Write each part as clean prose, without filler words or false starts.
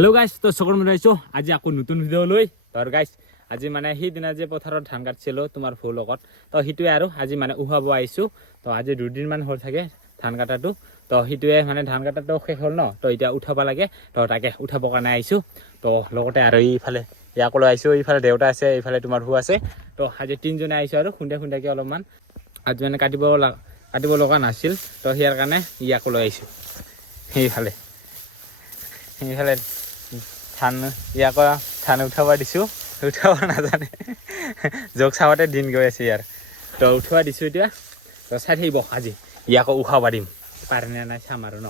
hello guys तो सकल मन आइছো আজি আকৌ নতুন ভিডিও লৈ तर गाइस আজি মানে সেই দিনা যে পথাৰত ধান কাটছিলো তোমাৰ ফুল লগত তো হিটোৱে আৰু আজি মানে উহাব আইছো তো আজি দুদিন মান হ'ল থাকে ধান কাটাটো তো হিটোৱে মানে ধান কাটাটো শেষ হ'ল ন তো এতিয়া উঠাব লাগে তো তাকে উঠাব কাৰণে আইছো তো লগতে আৰু এইফালে ইয়াক লৈ আইছো এইফালে দেউতা আছে এইফালে তোমাৰ হু আছে তো আজি তিনজনে আইছো আৰু খুন্দা খুন্দাকে অলপমান আজি মানে কাটিব লগা নাছিল তো হিয়াৰ কাৰণে ইয়াক লৈ আইছো সেইফালে ধান ইয়াক ধান উঠাব দিছোঁ উঠাব নাজানে জোক চাওঁতে দিন গৈ আছে ইয়াৰ তো উঠোৱা দিছোঁ এতিয়া তো চাই থাকিব আজি ইয়াক উঠাব দিম পাৰেনে নাই চাম আৰু ন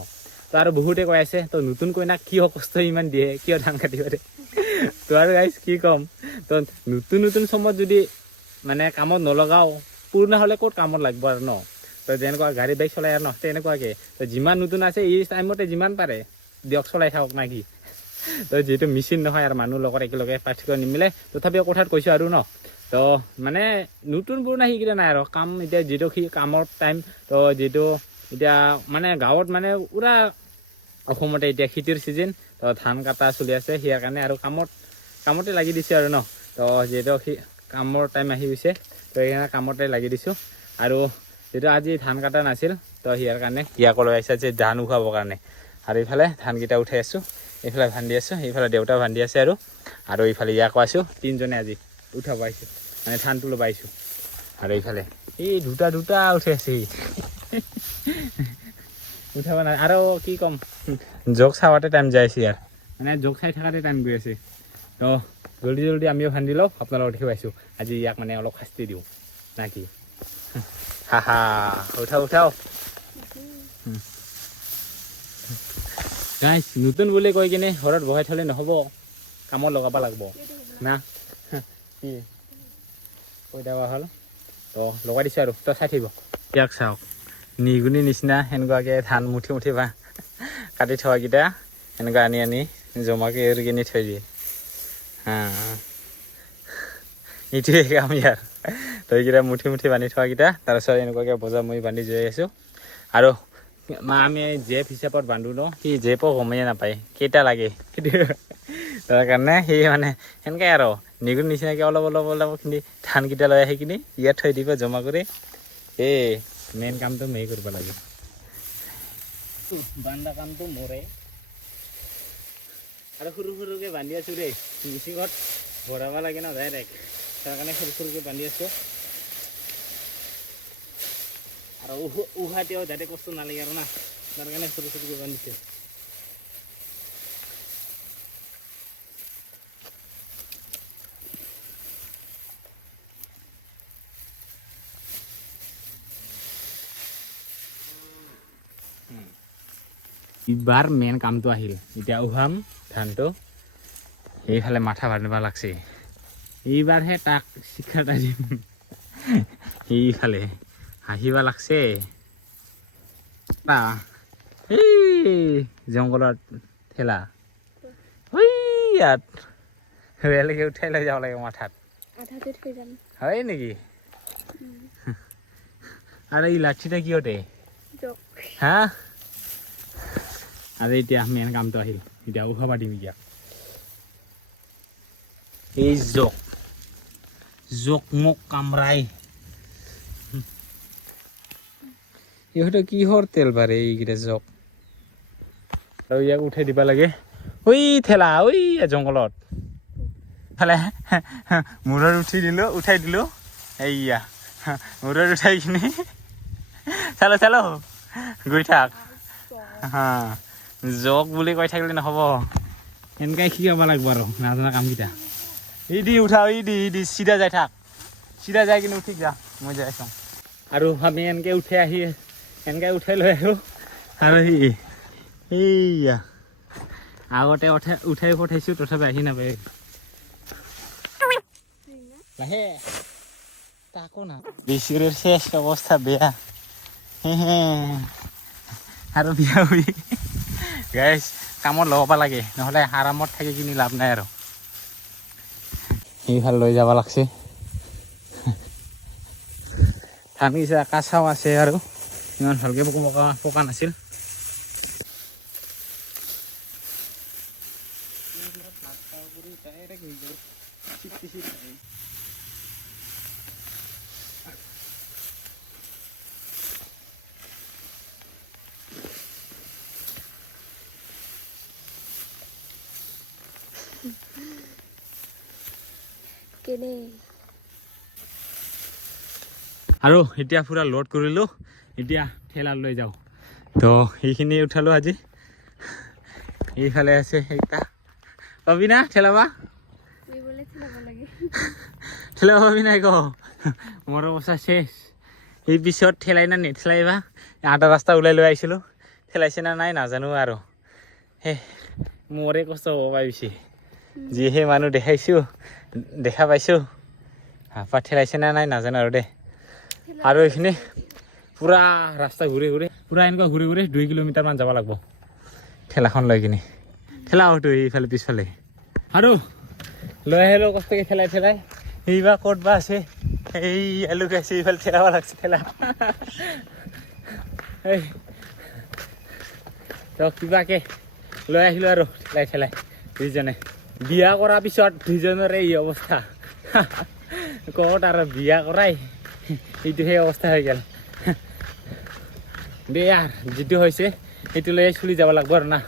তো আৰু বহুতে কৈ আছে তো নতুন কইনাক কিয় কষ্ট ইমান দিয়ে কিয় ধান কাটিব দে তো আৰু গাইছ কি ক'ম তো নতুন সময়ত যদি মানে কামত নলগাওঁ পুৰণা হ'লে ক'ত কামত লাগিব আৰু ন তো যেনেকুৱা গাড়ী বাইক চলাই আৰু ন তেনেকুৱাকৈ তো যিমান নতুন আছে এই টাইমতে যিমান পাৰে দিয়ক চলাই থাকক না কি তো যেহেতু মেচিন নহয় আৰু মানুহ লগত একেলগে পাৰ্থক্য নিমিলে তথাপিও কথাত কৈছোঁ আৰু ন তো মানে নতুন পুৰণা শিকিলে নাই আৰু কাম এতিয়া যিটো কামৰ টাইম তো যিটো এতিয়া মানে গাঁৱত মানে পুৰা অসমতে এতিয়া খেতিৰ ছিজন তো ধান কাটা চলি আছে সেয়াৰ কাৰণে আৰু কামতে লাগি দিছোঁ আৰু ন তো যিহেতু কামৰ টাইম আহি গৈছে তো সেইকাৰণে কামতে লাগি দিছোঁ আৰু যিটো আজি ধান কাটা নাছিল তো সেয়াৰ কাৰণে ইয়াক লৈ আহিছে যে ধান উঠাবৰ কাৰণে আৰু এইফালে ধানকেইটা উঠাই আছোঁ এইফালে বান্ধি আছোঁ এইফালে দেউতা বান্ধি আছে আৰু এইফালে ইয়াকো আছোঁ তিনিজনে আজি উঠাব আহিছোঁ মানে ধানটো ল'ব আহিছোঁ আৰু এইফালে এই দুটা উঠি আছে উঠাব নাই আৰু কি ক'ম জোক চাওঁতে টাইম যাই আছে ইয়াৰ মানে জোক চাই থকাতে টাইম গৈ আছে তো জল্দি আমিও বান্ধি লওঁ আপোনালোকক দেখি পাইছোঁ আজি ইয়াক মানে অলপ শাস্তি দিওঁ না কি হা উঠাও গাইছ নতুন বুলি কৈ কিনে ঘৰত বহাই থ'লে নহ'ব কামত লগাব লাগিব না কি কৈ দেৱা হ'ল তো লগাই দিছোঁ আৰু তই চাই থাকিব ইয়াক চাওক নিগুনি নিচিনা সেনেকুৱাকৈ ধান মুঠি বা কাটি থোৱাকেইটা সেনেকুৱা আনি জমাকৈ এৰি কিনি থৈ দিয়ে এইটোৱে কাম ইয়াৰ তো এইকেইটা মুঠি বান্ধি থোৱাকেইটা তাৰপিছত এনেকুৱাকৈ বজাৰ মই বান্ধি যাই আছোঁ আৰু আমি জেপ হিচাপত বান্ধো ন সি জেপো গমেই নাপায় কেইটা লাগে তাৰ কাৰণে সি মানে সেনেকৈ আৰু নিগুৰ নিচিনাকৈ অলপখিনি ধানকেইটা লৈ আহি কিনি ইয়াত থৈ দিব জমা কৰি এই মেইন কামটো মেই কৰিব লাগে বান্ধা কামটো মোৰে আৰু সৰুকৈ বান্ধি আছোঁ দেই মিচিঙত ভৰাব লাগে ন ডাইৰেক্ট তাৰ কাৰণে সৰুকৈ বান্ধি আছোঁ আৰু উহাতেও যাতে কষ্ট নালাগে আৰু না তাৰ কাৰণে সৰুকৈ বান্ধিছে এইবাৰ মেইন কামটো আহিল এতিয়া উহাম ধানটো এইফালে মাথা বান্ধিব লাগছে এইবাৰহে তাক শিক্ষা এটা দিম এইফালে হাঁহিব লাগছে জংঘলত ঠেলা ইয়াত বেলেগে উঠাই লৈ যাব লাগে মাথাত হয় নেকি আৰু এই লাঠিটা কিয়তে হা আৰু এতিয়া মেইন কামটো আহিল এতিয়া উঠাব দিম এতিয়া এই জোক মোক কামৰাই ইহঁতে কিহৰ তেল বাৰে এইকেইটা জোক আৰু ইয়াক উঠাই দিব লাগে ঐ ঠেলা ঐ জংঘলত ফালে মূৰত উঠাই দিলোঁ এইয়া মূৰত উঠাই কিনি চালো গৈ থাক জোক বুলি কৈ থাকিলে নহ'ব এনেকৈ শিকাব লাগিব আৰু নাজানা কামকেইটা এই দি উঠা এই দি চিধা যাই থাক চিধা যাই কিনে উঠি যা মই যাই চাওঁ আৰু আমি এনেকৈ উঠাই লৈ আহোঁ আৰু এইয়া আগতে উঠাই পঠাইছোঁ তথাপি আহি নাপায় লাহে তাকো না বেছিকৈ শেষ অৱস্থা বেয়া আৰু বিয়া হৈ গাইছ কামত লগাব লাগে নহ'লে আৰামত থাকি কিনি লাভ নাই আৰু সেইফালে লৈ যাব লাগছে ধান কেইটা কাচাও আছে আৰু ইমান ভালকৈ পকা নাছিল কেনে আৰু এতিয়া পুৰা লোড কৰিলোঁ এতিয়া ঠেলা লৈ যাওঁ তো সেইখিনি উঠালোঁ আজি এইফালে আছে সেইটা পাবি না ঠেলাবা ঠেলা পাবি নাই ক মোৰ অৱস্থা শেষ এই পিছত ঠেলাই না নেঠেলাইবা আধা ৰাস্তা ওলাই লৈ আহিছিলোঁ ঠেলাইছে না নাই নাজানো আৰু হে মোৰে কষ্ট হ'ব পাৰিছে যিহে মানুহ দেখা পাইছোঁ হাফা ঠেলাইছে না নাই নাজানো আৰু দে আৰু এইখিনি পুৰা ৰাস্তা ঘূৰি পুৰা এনেকুৱা ঘূৰি 2 কিলোমিটাৰমান যাব লাগিব ঠেলাখন লৈ কিনে ঠেলা হয়তো এইফালে পিছফালে আৰু লৈ আহিলোঁ কষ্টকৈ ঠেলাই সেইবা ক'ত বা আছে এই এলোক আছে এইফালে ঠেলাব লাগছে ঠেলা এই তো কিবাকে লৈ আহিলোঁ আৰু ঠেলাই দুইজনে বিয়া কৰাৰ পিছত দুইজনৰে এই অৱস্থা ক'ত আৰু বিয়া কৰাই এইটোহে অৱস্থা হৈ গ'ল দে আৰু যিটো হৈছে সেইটো লৈ চলি যাব লাগিব আৰু না